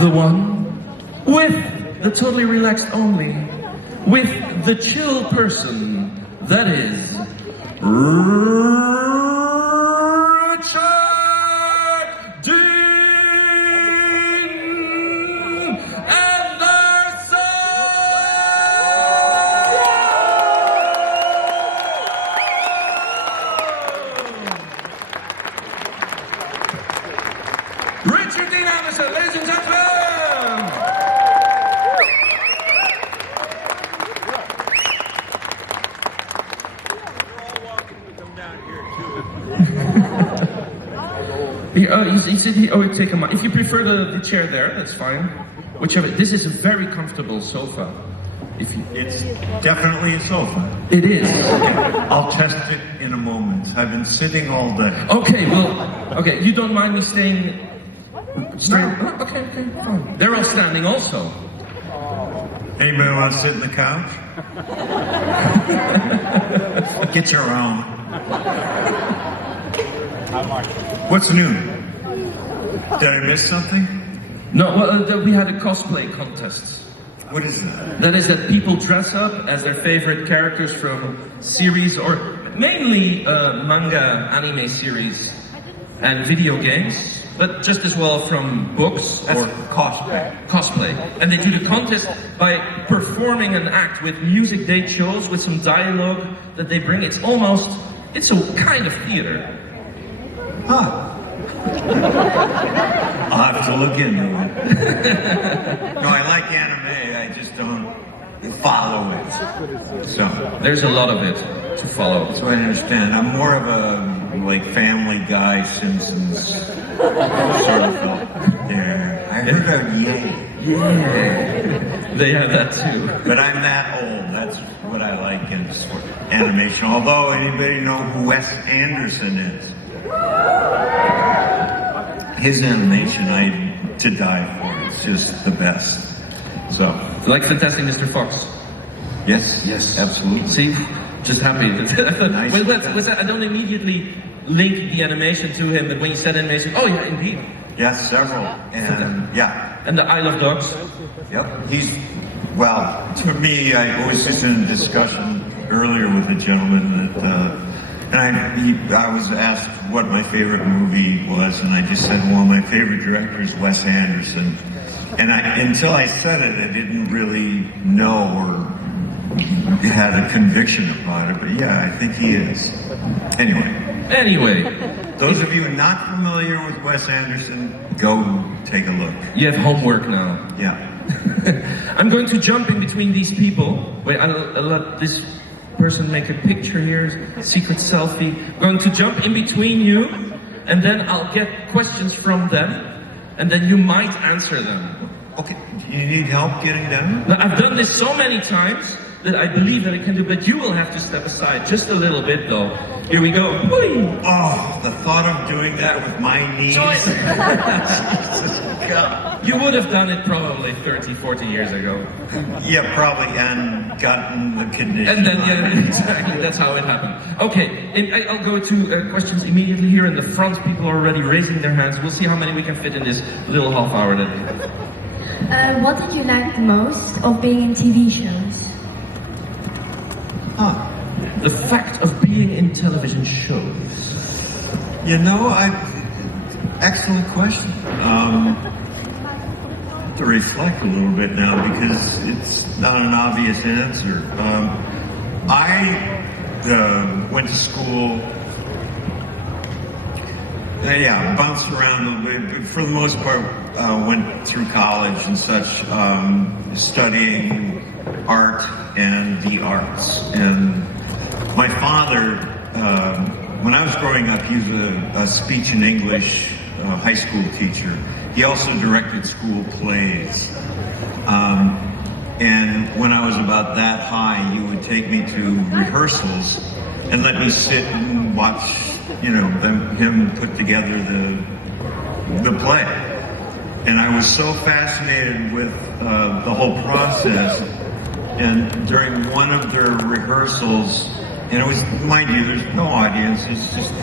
the one, with the totally relaxed only, with the chill person, that is Richard Dean Anderson! Richard Dean Anderson, ladies and gentlemen! He said he would take a mic. If you prefer the chair there, that's fine. Whichever. This is a very comfortable sofa. It's definitely a sofa. It is. I'll test it in a moment. I've been sitting all day. Okay, well, okay. You don't mind me staying? No. Okay, fine. They're all standing also. Anybody want to sit in the couch? Get your own. What's new? Did I miss something? No, well, we had a cosplay contest. What is that? That is that people dress up as their favorite characters from series, or mainly manga, anime series, and video games, but just as well from books or cosplay. And they do the contest by performing an act with music they chose, with some dialogue that they bring. It's a kind of theater. Huh. I'll have to look into it. No, I like anime, I just don't follow it. So there's a lot of it to follow. So I understand. I'm more of a Family Guy, Simpsons sort of there. I heard of Yay. Yeah. They have that too. But I'm that old. That's what I like in animation. Although, anybody know who Wes Anderson is? His animation, to die for. It's just the best. So, like Fantastic Mr. Fox. Yes, absolutely. See, just happy. Nice. I don't immediately link the animation to him, but when you said animation, oh yeah, indeed. Yes, several, and yeah. And the I Love Dogs. Yep. To me, I was just in a discussion earlier with a gentleman that. I was asked what my favorite movie was, and I just said, well, my favorite director is Wes Anderson. And until I said it, I didn't really know or had a conviction about it, but yeah, I think he is. Anyway, those of you not familiar with Wes Anderson, go take a look. You have homework now. Yeah. I'm going to jump in between these people. Wait, I'll let this person make a picture here, secret selfie. I'm going to jump in between you, and then I'll get questions from them, and then you might answer them. Okay, do you need help getting down? Now, I've done this so many times that I believe that I can do, but you will have to step aside just a little bit though. Here we go. Whee! Oh, the thought of doing that with my knees. Jesus God. You would have done it probably 30, 40 years ago. Yeah, probably, and gotten the condition. And then, yeah, exactly, that's how it happened. Okay, I'll go to questions immediately here in the front. People are already raising their hands. We'll see how many we can fit in this little half hour. What did you like the most of being in TV shows? The fact of being in television shows. Excellent question. To reflect a little bit now, because it's not an obvious answer. I went to school, bounced around a little bit, but for the most part, went through college and such, studying art and the arts. And my father, when I was growing up, he was a speech and English high school teacher. He also directed school plays. And when I was about that high, he would take me to rehearsals and let me sit and watch, him put together the play. And I was so fascinated with the whole process. And during one of their rehearsals, and it was, mind you, there's no audience, it's just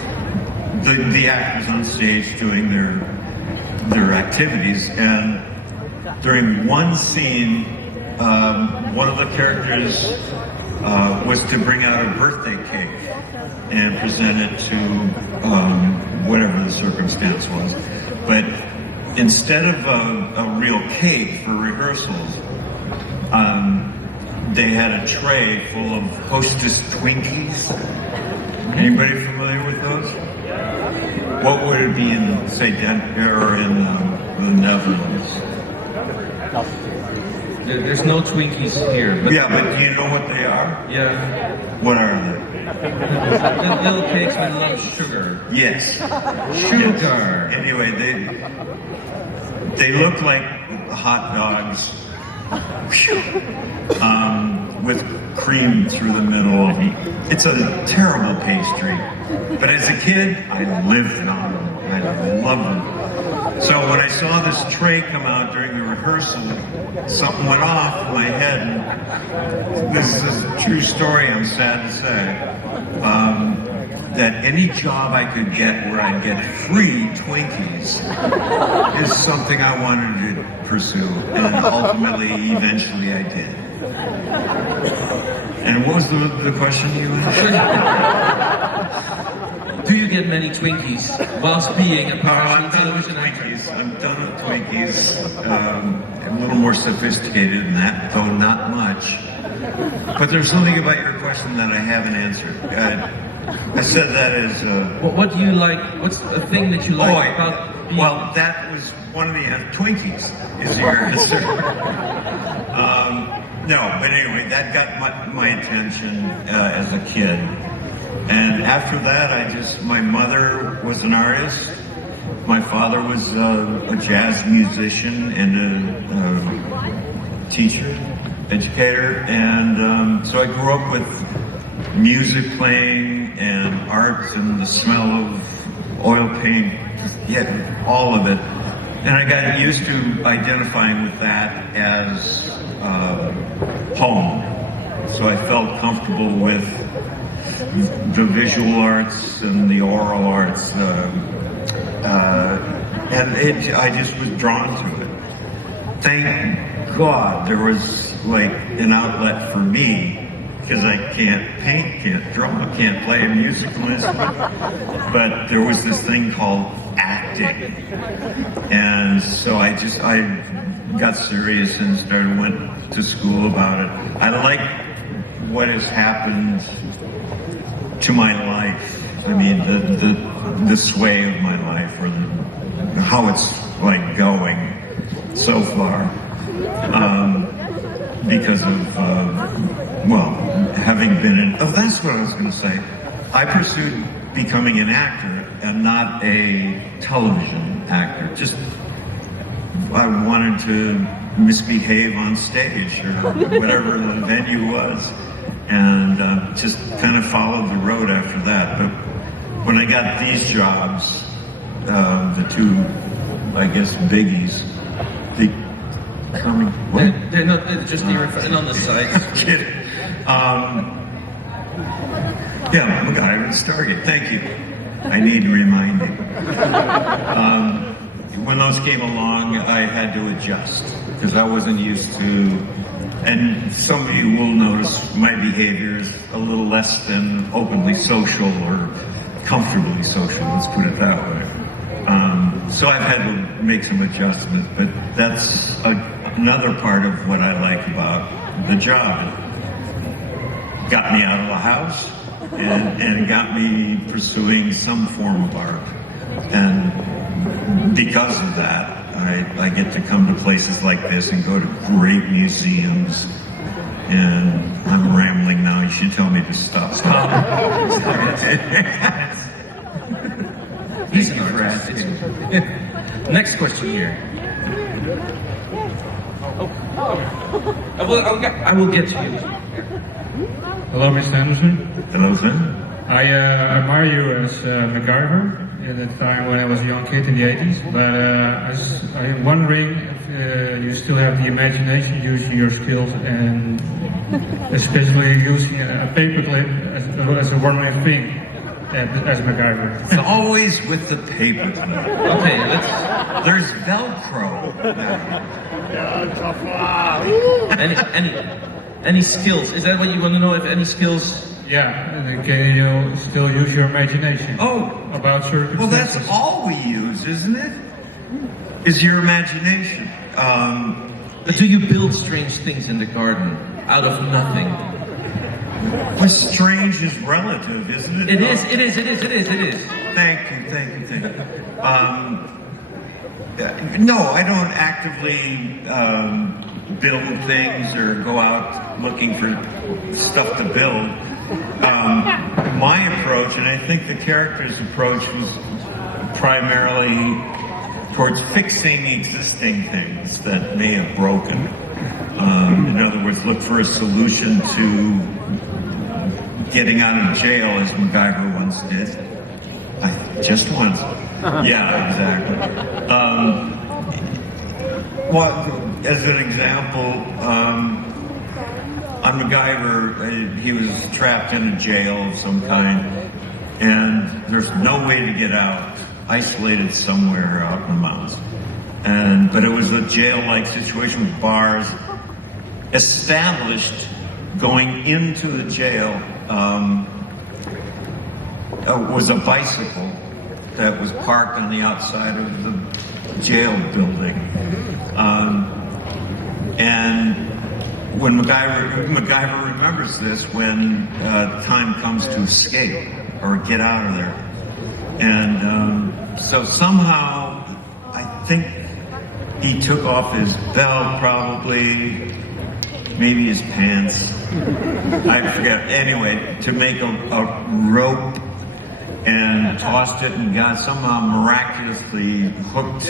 the actors on stage doing their activities. And during one scene, one of the characters was to bring out a birthday cake and present it to whatever the circumstance was. But instead of a real cake for rehearsals, they had a tray full of Hostess Twinkies. Anybody familiar with those? What would it be in, say, Denver or in the Netherlands? There's no Twinkies here. But Yeah, but do you know what they are? yeah, What are they? little cakes with a lot of sugar. Yes. Sugar. Anyway, they look like hot dogs with cream through the middle. It's a terrible pastry. But as a kid, I lived on them. I loved them. So when I saw this tray come out during the rehearsal, something went off in my head. And this is a true story, I'm sad to say. That any job I could get where I get free Twinkies is something I wanted to pursue, and ultimately, eventually I did. And what was the question you asked? Do you get many Twinkies whilst being a part I'm of done with television actor? Twinkies. I'm done with Twinkies. I'm a little more sophisticated than that, though not much. But there's something about your question that I haven't answered. I said that as What do you like? What's the thing that you like about being... well, that was one of the Twinkies is your answer. No, but anyway, that got my attention as a kid. And after that, my mother was an artist. My father was a jazz musician and a teacher, educator. And so I grew up with music playing and art and the smell of oil paint, all of it. And I got used to identifying with that as home. So I felt comfortable with the visual arts and the oral arts. I just was drawn to it. Thank God there was like an outlet for me, because I can't paint, can't draw, can't play a musical instrument. But there was this thing called acting. And so I got serious and went to school about it. I like what has happened to my life. I mean, the sway of my life, or how it's like going so far. Because of, having been in, that's what I was going to say. I pursued becoming an actor and not a television actor. Just, I wanted to misbehave on stage or whatever the venue was, and just kind of followed the road after that. But when I got these jobs, the two, I guess, biggies, They're not, they're just near on the side. I'm kidding. Yeah, I'm a guy with a Stargate. Thank you. I need reminding. When those came along, I had to adjust because I wasn't used to, and some of you will notice my behavior is a little less than openly social or comfortably social, let's put it that way. So I've had to make some adjustments, but that's another part of what I like about the job. It got me out of the house and got me pursuing some form of art. And because of that, I get to come to places like this and go to great museums. And I'm rambling now. You should tell me to stop. He's an artist. Next question here. I will get to you. Hello, Mr. Anderson. Hello, sir. I admire you as MacGyver at the time when I was a young kid in the 80s, but I'm wondering if you still have the imagination using your skills and especially using a paperclip as a one-man thing. as MacGyver. It's always with the paper. Okay, let's. There's Velcro. Any skills? Is that what you want to know? If any skills? Yeah, and can you still use your imagination? Oh, About circumstances. well, that's all we use, isn't it? Is your imagination. But do you build strange things in the garden out of nothing? Well, strange is relative, isn't it? It is. Thank you. No, I don't actively build things or go out looking for stuff to build. My approach, and I think the character's approach, was primarily towards fixing existing things that may have broken. In other words, look for a solution to getting out of jail, as MacGyver once did. Just once. Yeah, exactly. Well, as an example, on MacGyver, he was trapped in a jail of some kind, and there's no way to get out, isolated somewhere out in the mountains. But it was a jail-like situation with bars established going into the jail. Was a bicycle that was parked on the outside of the jail building. And when MacGyver remembers this when time comes to escape or get out of there. And so somehow, I think he took off his belt, probably, maybe his pants. I forget. Anyway, to make a rope, and tossed it and got somehow miraculously hooked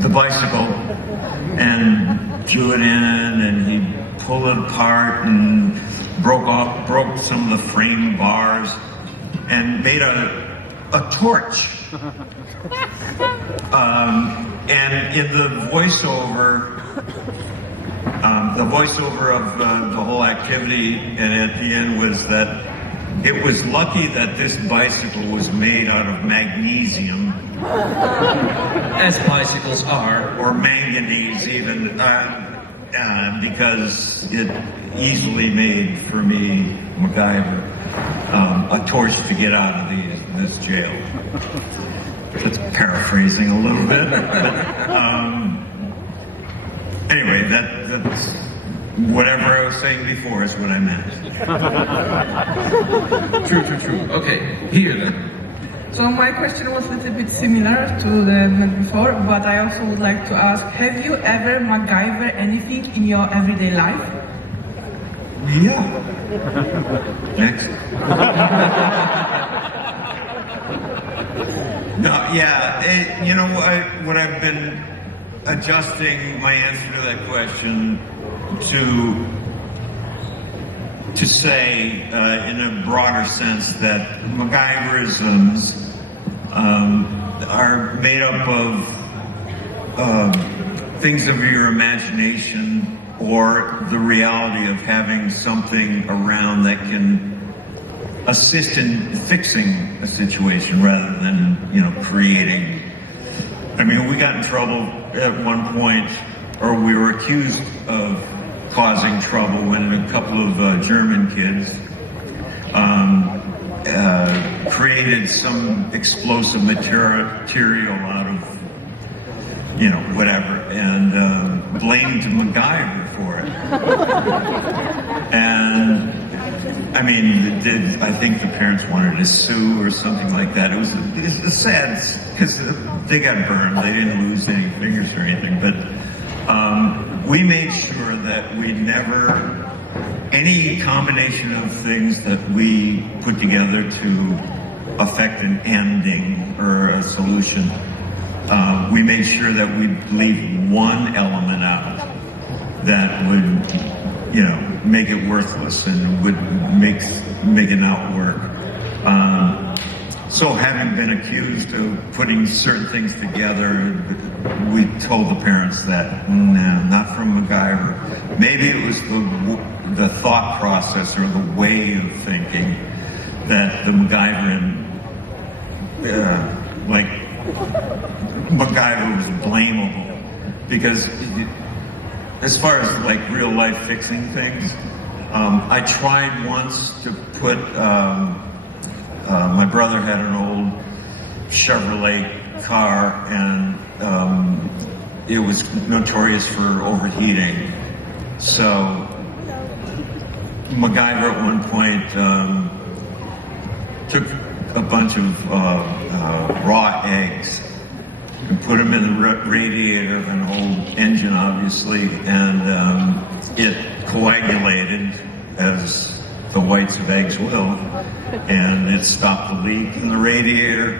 the bicycle and drew it in, and he pulled it apart and broke some of the frame bars and made a torch. And in the voiceover of the whole activity, and at the end was that it was lucky that this bicycle was made out of magnesium. As bicycles are. Or manganese even, because it easily made, for me, MacGyver, a torch to get out of this jail. That's paraphrasing a little bit, but anyway, that's whatever I was saying before is what I meant. True. Okay, here then. So my question was a little bit similar to the one before, but I also would like to ask, have you ever MacGyver anything in your everyday life? Yeah. Next. No, yeah. What I've been adjusting my answer to that question to say, in a broader sense, that MacGyverisms are made up of things of your imagination or the reality of having something around that can assist in fixing a situation rather than, creating. I mean, we got in trouble at one point, or we were accused of causing trouble when a couple of German kids created some explosive material out of, whatever, and blamed MacGyver for it. And I mean, I think the parents wanted to sue or something like that. It was sad because they got burned. They didn't lose any fingers or anything, but we made sure that we never, any combination of things that we put together to affect an ending or a solution, we made sure that we leave one element out that would, make it worthless and would make it not work. So having been accused of putting certain things together, we told the parents that, no, not from MacGyver. Maybe it was the thought process or the way of thinking that the MacGyver and MacGyver was blamable, because as far as like real life fixing things, I tried once to put. My brother had an old Chevrolet car, and it was notorious for overheating. So MacGyver at one point took a bunch of raw eggs and put them in the radiator of an old engine, obviously, and it coagulated, as the whites of eggs will, and it stopped the leak in the radiator.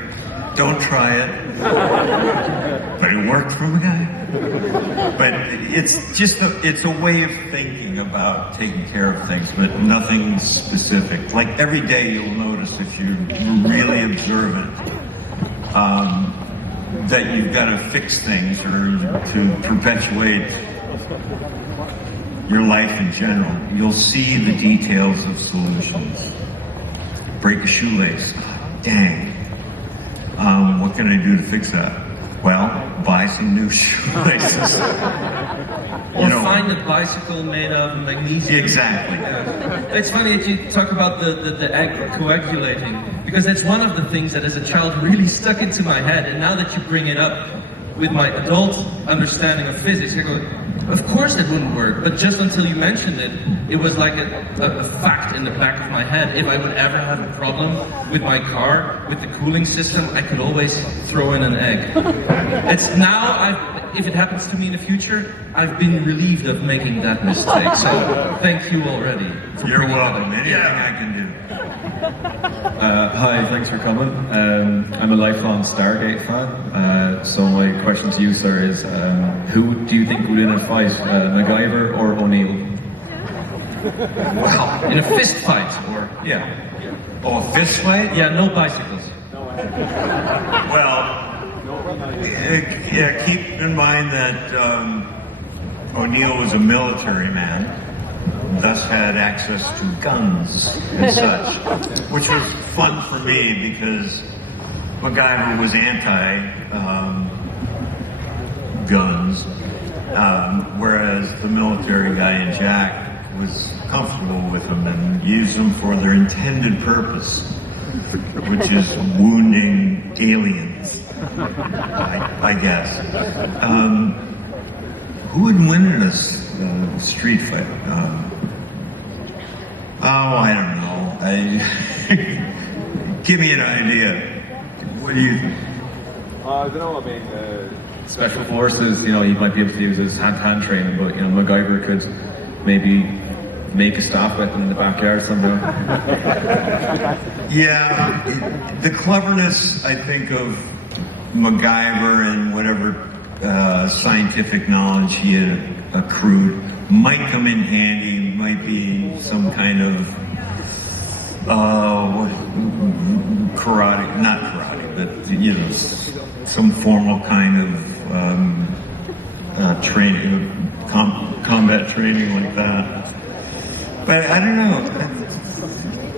Don't try it. But it worked for MacGyver. But it's just it's a way of thinking about taking care of things, but nothing specific. Like every day you'll notice, if you're really observant, that you've got to fix things or to perpetuate your life in general. You'll see the details of solutions. Break a shoelace. Dang. What can I do to fix that? Well, buy some new shoelaces. Or find a bicycle made of magnesium. Exactly. It's funny that you talk about the egg coagulating, because that's one of the things that as a child really stuck into my head, and now that you bring it up with my adult understanding of physics, I go, of course it wouldn't work, but just until you mentioned it, it was like a fact in the back of my head. If I would ever have a problem with my car, with the cooling system, I could always throw in an egg. It's now, if it happens to me in the future, I've been relieved of making that mistake, so thank you already. You're welcome. Anything I can do. Hi, thanks for coming. I'm a lifelong Stargate fan, so my question to you, sir, is who do you think would win a fight, MacGyver or O'Neill? Wow, in a fist fight, or? Yeah. Oh, a fist fight? Yeah, no bicycles. Well, yeah, keep in mind that O'Neill was a military man, thus had access to guns and such, which was fun for me because MacGyver was anti-guns, whereas the military guy in Jack was comfortable with them and used them for their intended purpose, which is wounding aliens, I guess. Who would win in a street fight? I don't know. Give me an idea. What do you think? I don't know, I mean, special forces, you know, he might be able to use his hand training, but, you know, MacGyver could maybe make a stop weapon in the backyard somehow. Yeah, the cleverness, I think, of MacGyver and whatever scientific knowledge he had accrued might come in handy, might be some kind of karate, not karate, but, you know, some formal kind of training, combat training like that. But I don't know.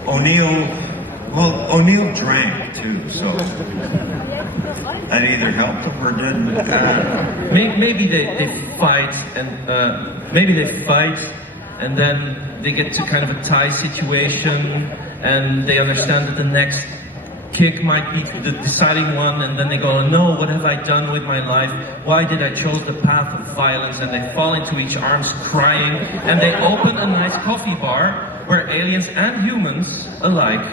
O'Neill drank too, so that either helped him or didn't. Maybe they fight and then they get to kind of a tie situation and they understand that the next kick might be the deciding one, and then they go, no, what have I done with my life? Why did I choose the path of violence? And they fall into each arms crying, and they open a nice coffee bar where aliens and humans alike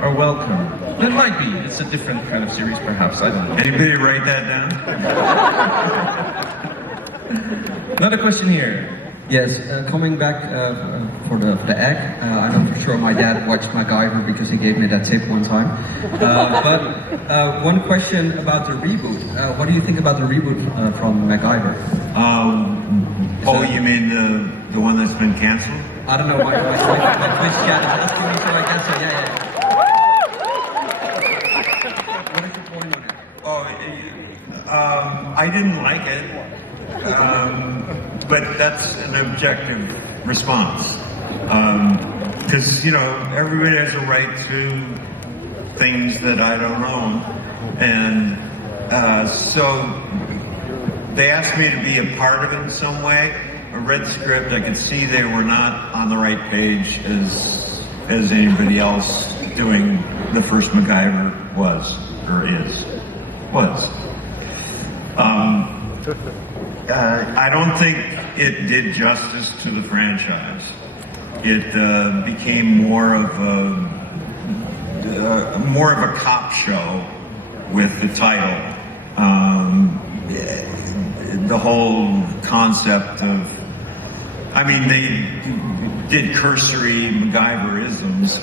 are welcome. It might be. It's a different kind of series, perhaps. I don't know. Anybody write that down? Another question here. Yes, coming back for the egg, I know for sure my dad watched MacGyver because he gave me that tip one time. But one question about the reboot. What do you think about the reboot from MacGyver? You mean the one that's been canceled? I don't know, my Twitch chat is asking me for I cancel, yeah. What is your point on it? I didn't like it. But that's an objective response. because everybody has a right to things that I don't own, and so they asked me to be a part of it in some way. I read the script. I could see they were not on the right page as anybody else doing the first MacGyver was. I don't think it did justice to the franchise. It became more of a cop show with the title. The whole concept of, they did cursory MacGyverisms,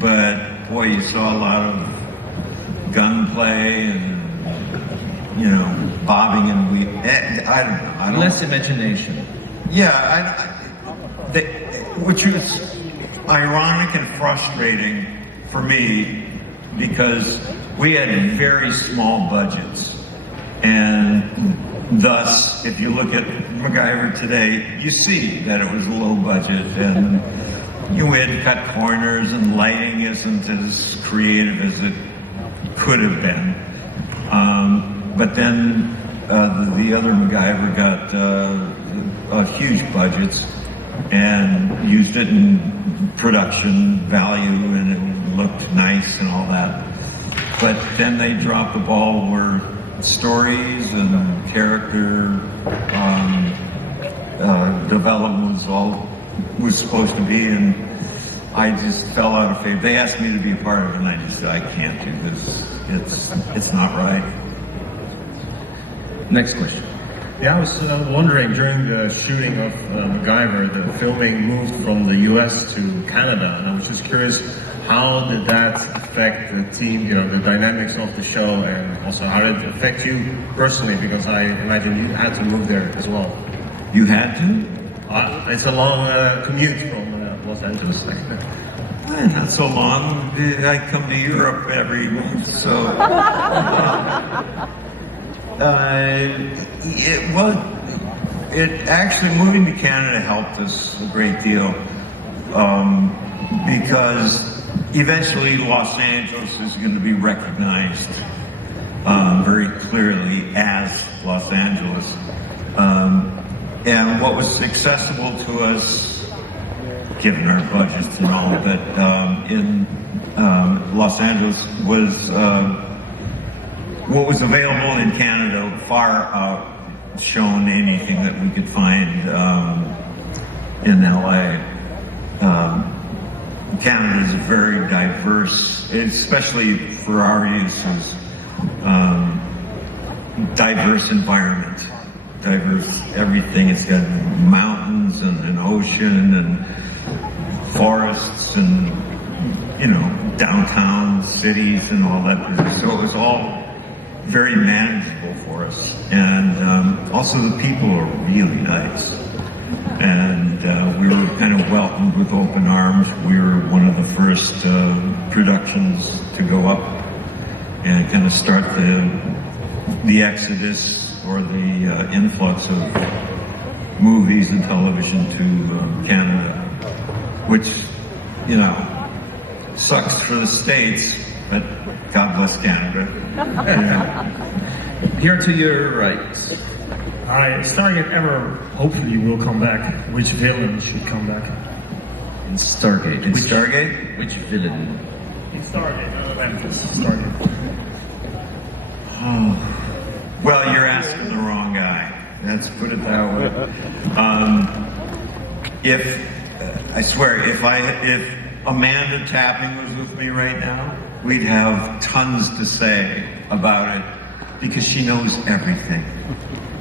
but boy, you saw a lot of gunplay and bobbing and weaving. I don't know. Less imagination. Yeah, which was ironic and frustrating for me because we had very small budgets, and thus, if you look at MacGyver today, you see that it was a low budget, and you had to cut corners, and lighting isn't as creative as it could have been. But then the other MacGyver got huge budgets and used it in production value, and it looked nice and all that. But then they dropped the ball where stories and character development was supposed to be, and I just fell out of favor. They asked me to be a part of it, and I just said, I can't do this. It's not right. Next question. Yeah, I was wondering, during the shooting of MacGyver, the filming moved from the US to Canada, and I was just curious, how did that affect the team, the dynamics of the show, and also how did it affect you personally, because I imagine you had to move there as well. You had to? It's a long commute from Los Angeles. Not so long. I come to Europe every month, so... It actually, moving to Canada helped us a great deal, because eventually Los Angeles is going to be recognized very clearly as Los Angeles. And what was accessible to us, given our budgets and all of it, in Los Angeles was what was available in Canada far outshone anything that we could find in LA. Canada is a very diverse, especially for our uses, diverse environment, diverse everything. It's got mountains and an ocean and forests and, downtown cities and all that. So it was all very manageable for us. And also the people are really nice. And we were kind of welcomed with open arms. We were one of the first productions to go up and kind of start the exodus or the influx of movies and television to Canada, which, sucks for the States, but God bless Canada. Here to your right. Alright, Stargate ever hopefully will come back. Which villain should come back? In Stargate. In Stargate? Which villain? In Stargate, not Atlantis. Stargate. Oh. Well, you're asking the wrong guy. Let's put it that way. I swear, if Amanda Tapping was with me right now, we'd have tons to say about it because she knows everything.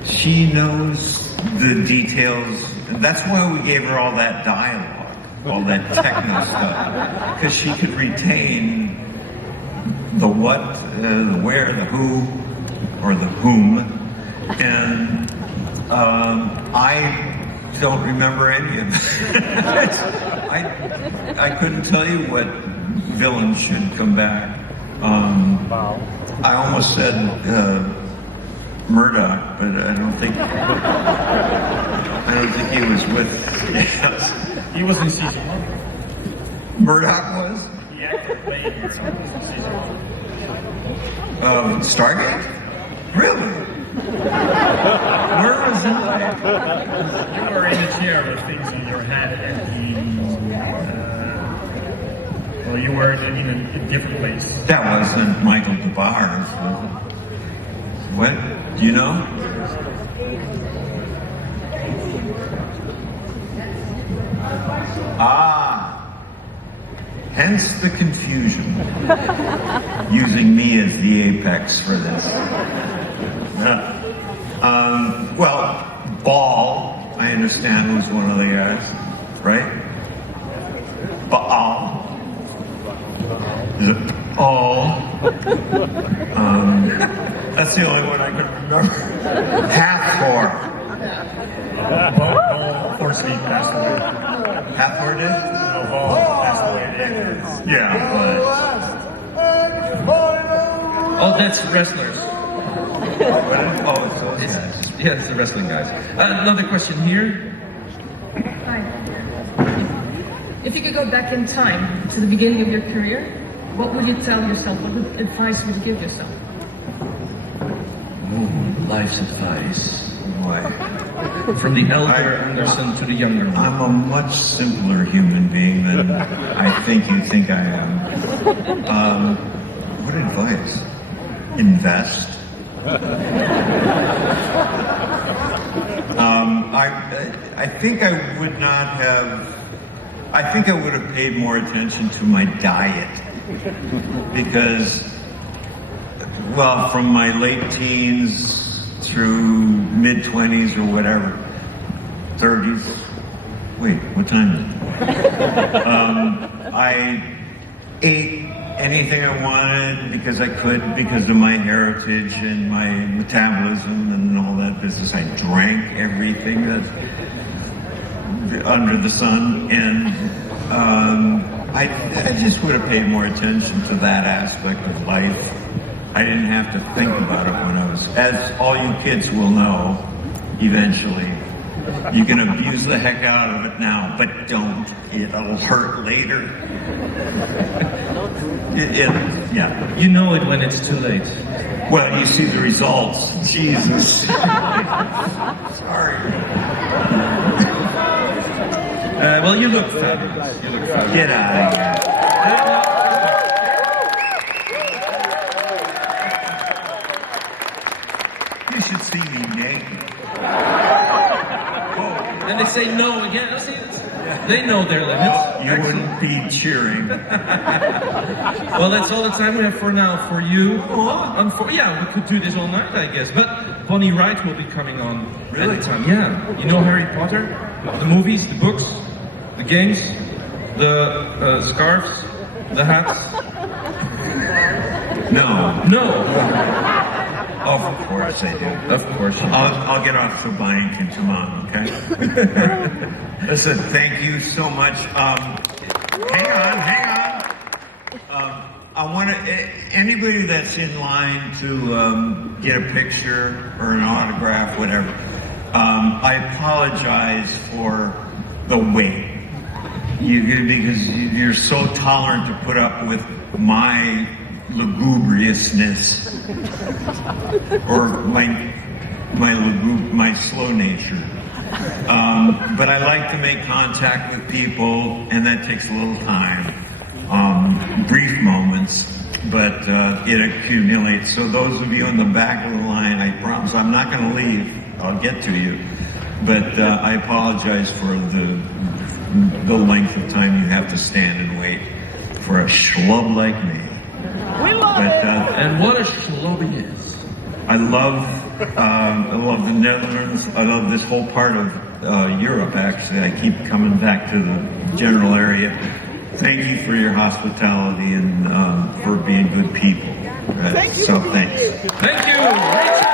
She knows the details. And that's why we gave her all that dialogue, all that techno stuff, because she could retain the what, the where, the who, or the whom. And I don't remember any of it. I couldn't tell you what villain should come back. I almost said Murdoch, but I don't think he was with us. He was in season 1. Murdoch was? The actor playing Murdoch. Stargate? Really? Where was that? You were in a chair with things in your head, and well, you were in a different place. That wasn't Michael DeBar's, was it? What? Do you know? Hence the confusion. Using me as the apex for this. Well, Baal, I understand, was one of the guys, right? Baal. Is it Baal? That's the only one I can remember. Hathor. Unfortunately, passed away. Hathor did? No, Paul passed away. Yeah. Oh, that's wrestlers. Oh, it's Yeah, it's the wrestling guys. Another question here. Hi. If you could go back in time to the beginning of your career, what would you tell yourself? What advice would you give yourself? Life's advice. Boy. From the elder Anderson to the younger one. I'm a much simpler human being than I think you think I am. What advice? Invest. I think I would not have. I think I would have paid more attention to my diet because, well, from my late teens through mid-20s or whatever, 30s. Wait, what time is it? I ate anything I wanted because I could, because of my heritage and my metabolism and all that business. I drank everything that's under the sun, and I just would have paid more attention to that aspect of life. I didn't have to think about it when I was, as all you kids will know, eventually. You can abuse the heck out of it now, but don't. It'll hurt later. Yeah. You know it when it's too late. Well, you see the results. Jesus. Sorry. Well, you look fabulous. You look fabulous. Get out of here. You should see me naked. And they say no again. See, they know their limits. You wouldn't be cheering. Well, that's all the time we have for now for you. Yeah, we could do this all night, I guess. But Bonnie Wright will be coming on anytime. Yeah. You know Harry Potter? The movies, the books, the games, the scarves, the hats. No. No. Of course I do. Of course you do. I'll get off the bike and come on, okay? Listen, thank you so much. Hang on. I want to, anybody that's in line to get a picture or an autograph, whatever, I apologize for the wait. Because you're so tolerant to put up with my lugubriousness or my slow nature. But I like to make contact with people, and that takes a little time. Brief moments, but it accumulates. So those of you in the back of the line, I promise I'm not going to leave. I'll get to you. But I apologize for the length of time you have to stand and wait for a schlub like me. We love it. And what a schlub he is. I love the Netherlands. I love this whole part of Europe, actually. I keep coming back to the general area. Thank you for your hospitality and for being good people. Thank you. So thanks. Thank you.